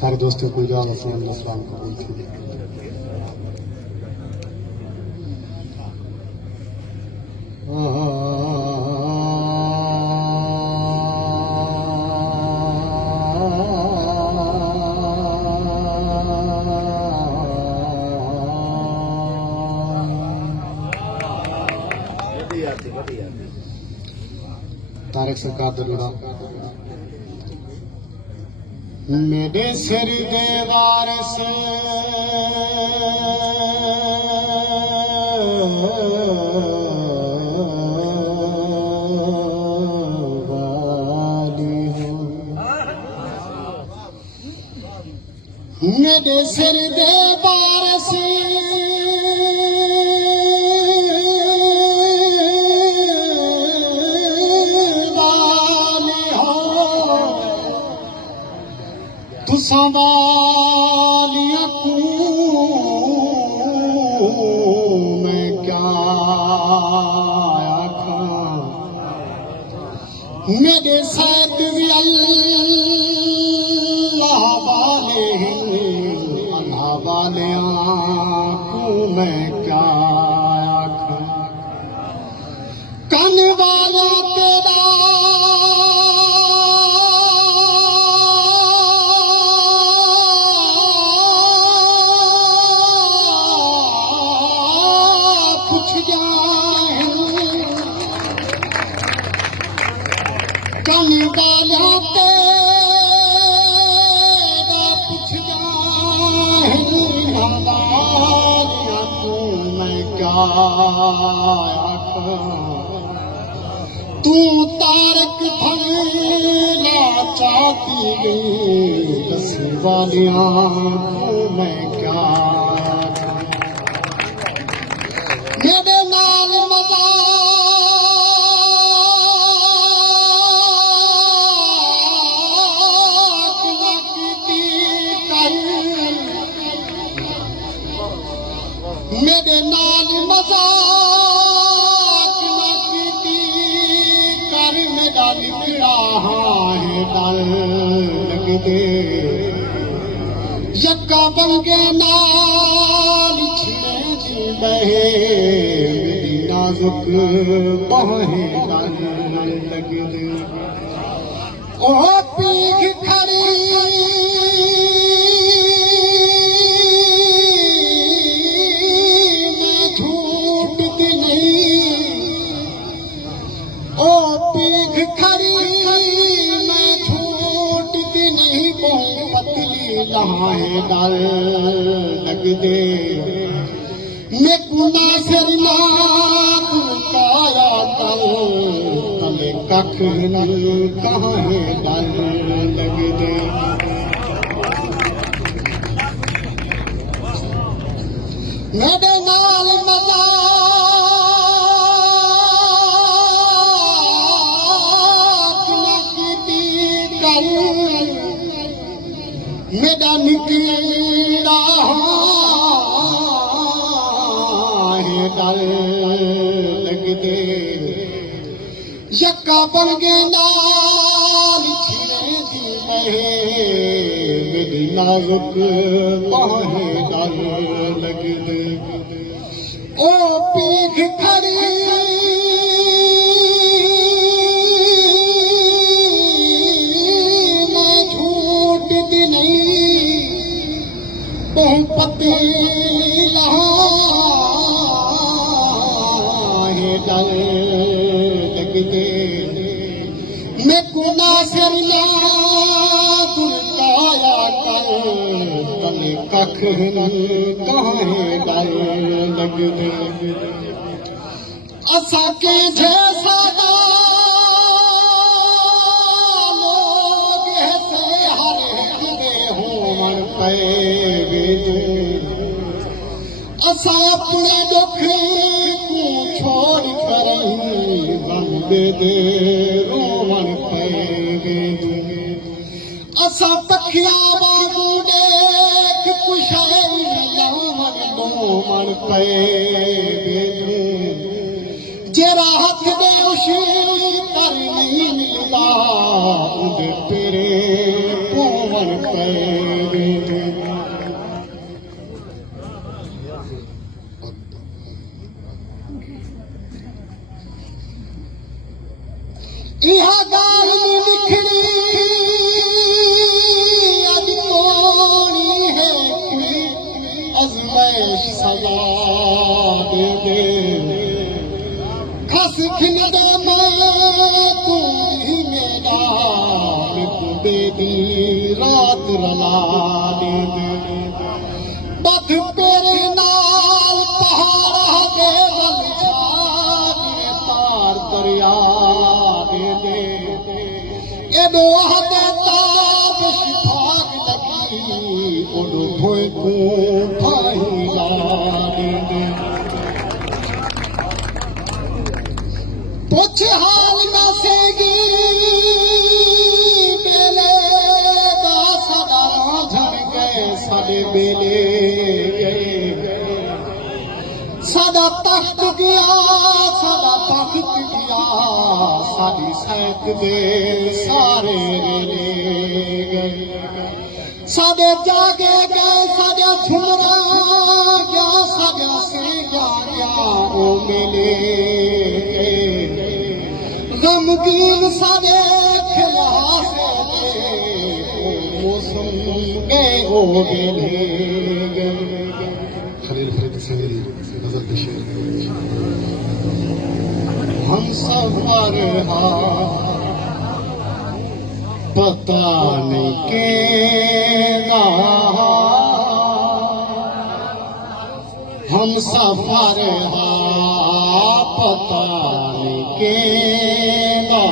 सारे दोस्तों को दुआ वसीयत इस्लाम कबूल कीजिए। तारक सरकार दरुड़ा मेरे सिर दे वारिस वाली हो, मेरे सिर दे वारिस संभालिया को मैं क्या आखा, मेरे साथ भी अल्लाह वाले को मैं क्या आखा, कन वाला तेरा कन वाला तेरा पुछ जाए को मैं क्या आखा, तू तारक फला चाहती दस वालियां को मैं क्या आखा, मेरे नाल मजा मेरे नाल मजाक न कीती कर, मेरा लिखड़ा है डर लगदे यक्का बंगे नाल छिड़े जी बहे, मेरी नाजुक बाहें डर लगदे ओ पीघ खड़ी लहाए डर लगदे मैं कुना सिर नाक काया कर, तले कख कहां डर लगदे, मेरे नाल मजाक न कीती कर, मेरा निकला है डर लगदे यक्का बंगे नाल छिड़े दी बहे, मेरी नाजुक बाहें डर लगदे ओ पीघ खड़ी पति लहाए डर लगदे मैं कुना सिर ना दुर्काया कर, तले कख कहां डर लगदे असा के जैसा लोग ऐसे हर हरे होवन पे, असा अपने दुख को छोड़ कर बंदे दे रोवन पे, असा पखिया वांगू देख कुशाए लवन डोमन पे, जेरा हथ दे उशी पर नहीं मिलता उदे तेरे मन पे इहा गाल निखरी अज तोड़ी है अजमैश सजा दे खस खिन दे तू ही मेरा बेदी रात रला दे बथ तेरे नाल पहाड़ दे वल छाने तार दरिया एडो हदे ताब शिफाक लगी ओडो भोय को ठाही लादे पुछ हाल दसेगी बेले दा सदा झड़ गए साडे बेले सदा तख्त गया सदा तख्त गया साडी सैक दे सारे रेले साडे जागे गए साडे झुमरा गया साडे से गया ओ मिले गमगीन साडे खिला से ओ मौसम गए ओ मिले खलील फरीद सवेरी नजर दशे हम सफर पता नहीं केगा हम सफर पता नहीं केगा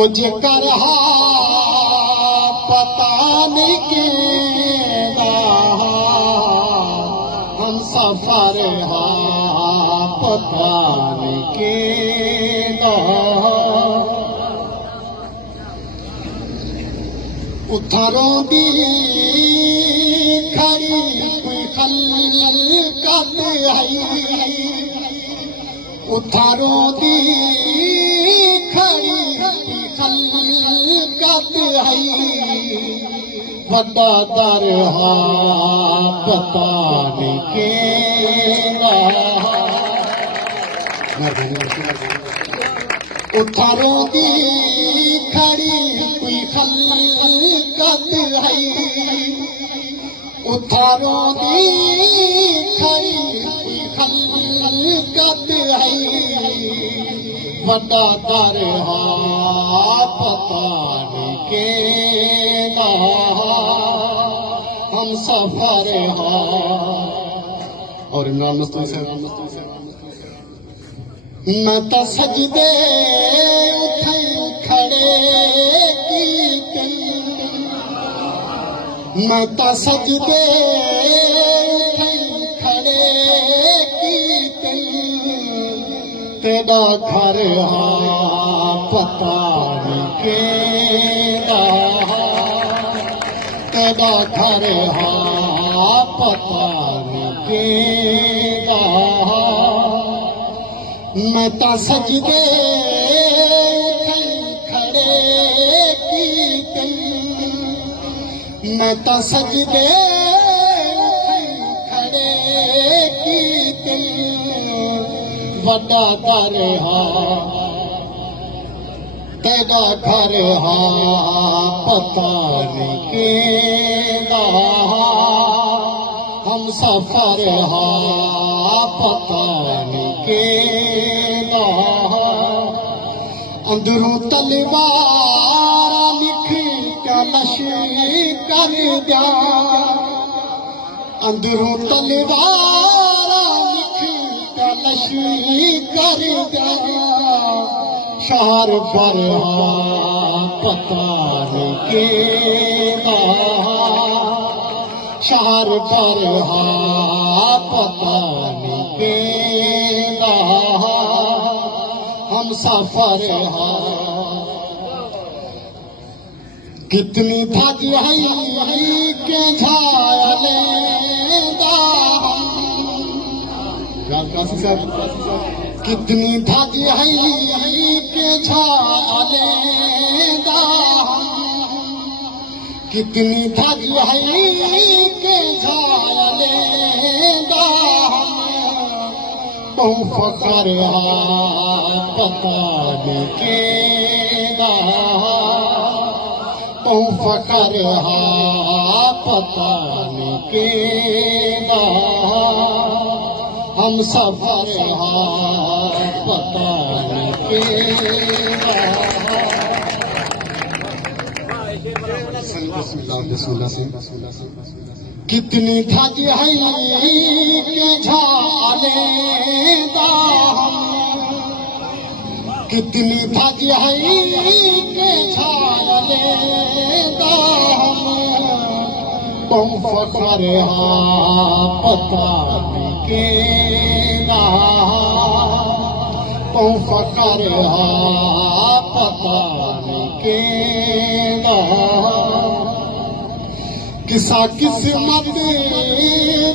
उज कर पता नहीं केगा हम सफर पता नहीं केगा उथरों दी खड़ी कोई खल्ल कद आई उथरों दी खड़ी कोई खल्ल कद आई वड्डा दर पता नहीं केगा उथरों दी खड़ी कोई खल्कत है उथरों दी खड़ी कोई खल्कत है वड्डा दर पता नहीं केगा हम सफर और इमरान मस्तूर से मैं तो सजदे उठे खड़े कीते मैं तो सजदे उठे खड़े कीते तेरा घर पता नहीं केगा तेरा घर पता नहीं केगा मैं तो सजदे खड़े कीते मैं तो सजदे खड़े कीते वड्डा दर तेरा घर पता नहीं केगा हम सफर पता नहीं केगा अंदरों तलवार लिख क्या नशे कर दिया अंदरों तलवार लिख क्या नशे कर दिया शहर पर पता नहीं केगा शहर पर पता नहीं केगा हम सफर कितनी भज है के झाले कितनी भज है के झाले कितनी भागी है के झाले दाम बहु फकर पता के बहु फकर पता के हम सफर पता के कितनी धज है के झाले दाम कितनी धज है के झाले दाम तुम फकर पता के तुम फकर पता के किसा किस्मत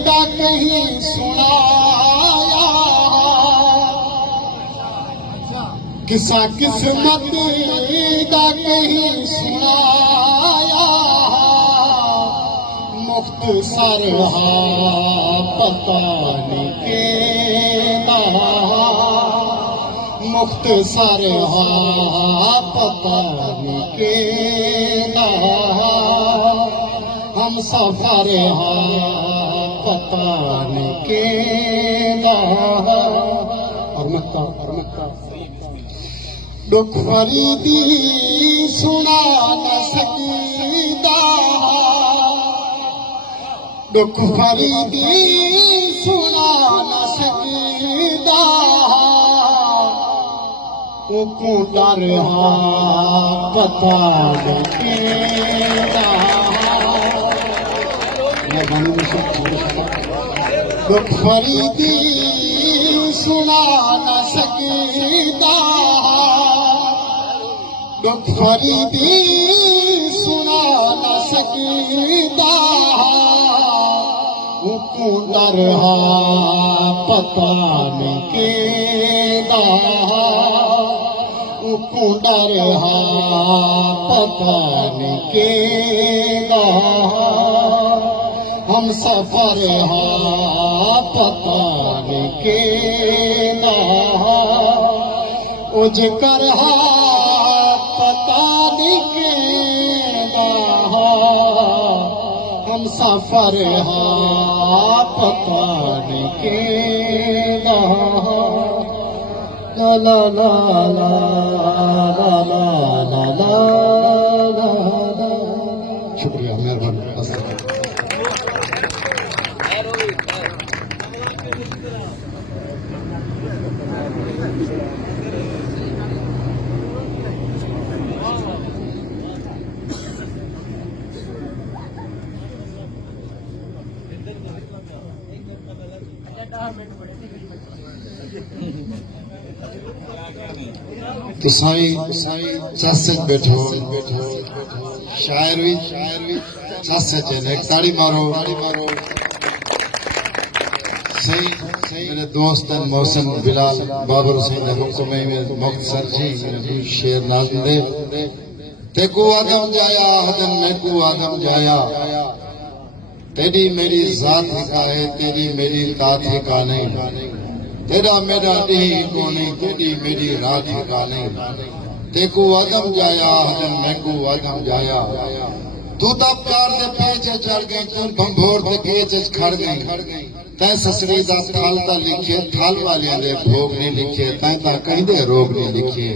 दा कहीं सुनाया किसा किस्मत दा कहीं सुनाया मुख्तसर पता के मुख्तसर पता के हम सफर पता के और मक्का दुख फरीदी सुना न सकता दुख फरीदी सुना न सकता को डर पता के दुख फरीदी सुना न सकता दुख फरीदी सुना न सकता डर पता के डर पता के हम सफर पता के उजकर पता के हम सफर पता के ला ला ला ला ला ला ला ला। शुक्रिया मेहरबानी। तो साईं चासे बैठो शायर भी चासे चले ताड़ी मारो सही मेरे दोस्त मोहसिन बिलाल बाबर हुसैन हुक्म में मुख्तसर जी शेर नाज़िंदे तेको आदम जाया हदन मेको आदम जाया तेरी मेरी जात का है तेरी मेरी तात का नहीं तेरा मेरा दी कोनी तेरी मेरी रात का नहीं तेको आदम जाया हदन मेको आदम जाया तू तो प्यार दे पेच चढ़ गई तू भंभोर दे पेच खड़ गई तै ससरी दा थाल ता लिखे थाल वालियां दे भोग नहीं लिखे तै ता कहीं दे रोग नहीं लिखे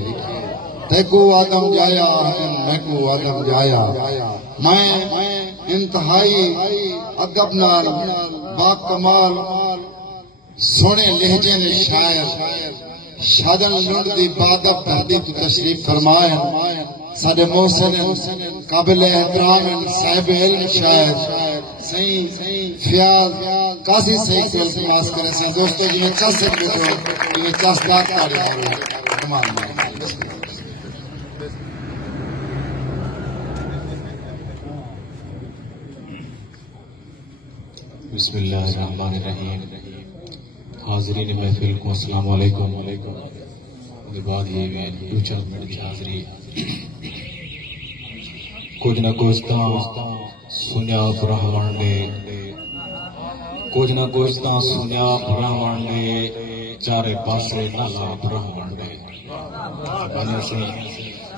तेको आदम जाया हदन मेको आदम जाया मैं इंतहाई अदब नाल बाकमाल सोने लहजे ने शायर शादन लुंड दी बादब धरती तू तशरीफ फरमाए साडे मोहसिन काबिल एहतराम साहिब इल्म शायर सही फयाज काजी सही से इल्तिमास करे से दोस्तों ये चस से बैठो ये चस बात कर रहे हैं कमाल बिस्मिल्लाहिर्रहमानिर्रहीम। हाज़रीन महफिल को अस्सलाम वालेकुम। उसके बाद ये चंद मिनट की हाज़री कुछ न कुछ तां सुनिया ब्राह्मण ने कुछ न कुछ तां सुनिया ब्राह्मण ने चारे पासे नाला ब्राह्मण ने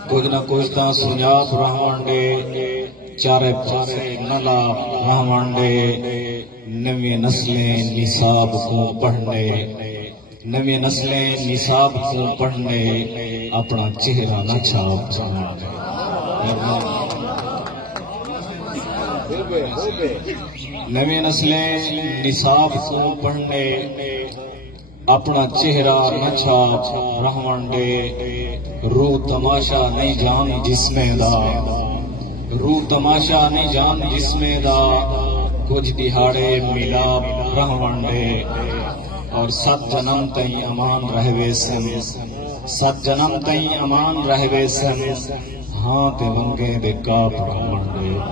कुछ न कुछ तां सुनिया ब्राह्मण ने चारे पासे नाला ब्राह्मण ने नवी नस्लें निसाब को पढ़ने नवी नस्लें निसाब को पढ़ने अपना चेहरा न छाप नवी नस्लें निसाब को पढ़ने अपना चेहरा न छाप ब्राह्मण दे रू तमाशा नहीं जान जिसमें दा रू तमाशा नहीं जान जिसमें दा कुछ दिहाड़े मिला ब्राह्मण दे और 7 जन्म तई अमान रहवे सन 7 जन्म तई अमान रहवे सन हाँ ते मंगे दे का ब्राह्मण दे